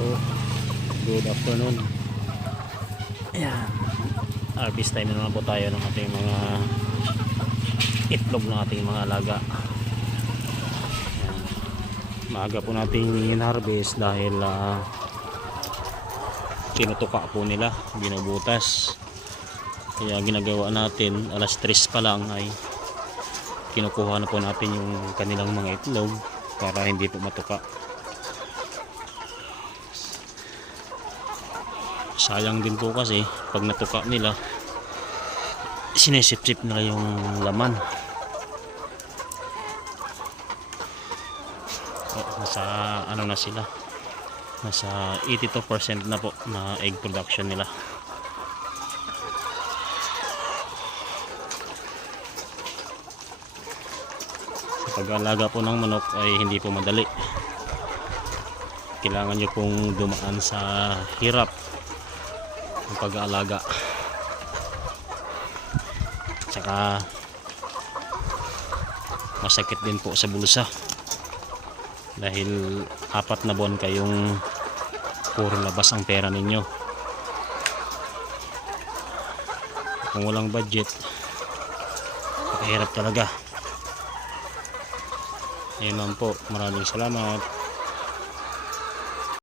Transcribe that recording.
po, good afternoon. Ayan, harvest time na naman po tayo ng ating mga itlog ng ating mga alaga. Ayan, maaga po nating in-harvest dahil tinutuka po nila, binubutas. Kaya ginagawa natin alas 3 pa lang ay kinukuha na po natin yung kanilang mga itlog para hindi po matuka. Sayang din po kasi pag natuka nila, sinisip-sip nila yung laman. Nasa ano na sila, nasa 82% na po na egg production nila. Sa pag-aalaga po ng manok ay hindi po madali. Kailangan nyo pong dumaan sa hirap ng pag-aalaga. Tsaka masakit din po sa bulsa dahil 4 na buwan kayong puro labas ang pera ninyo. Kung walang budget, mahirap talaga. Ayun lang po, maraming salamat.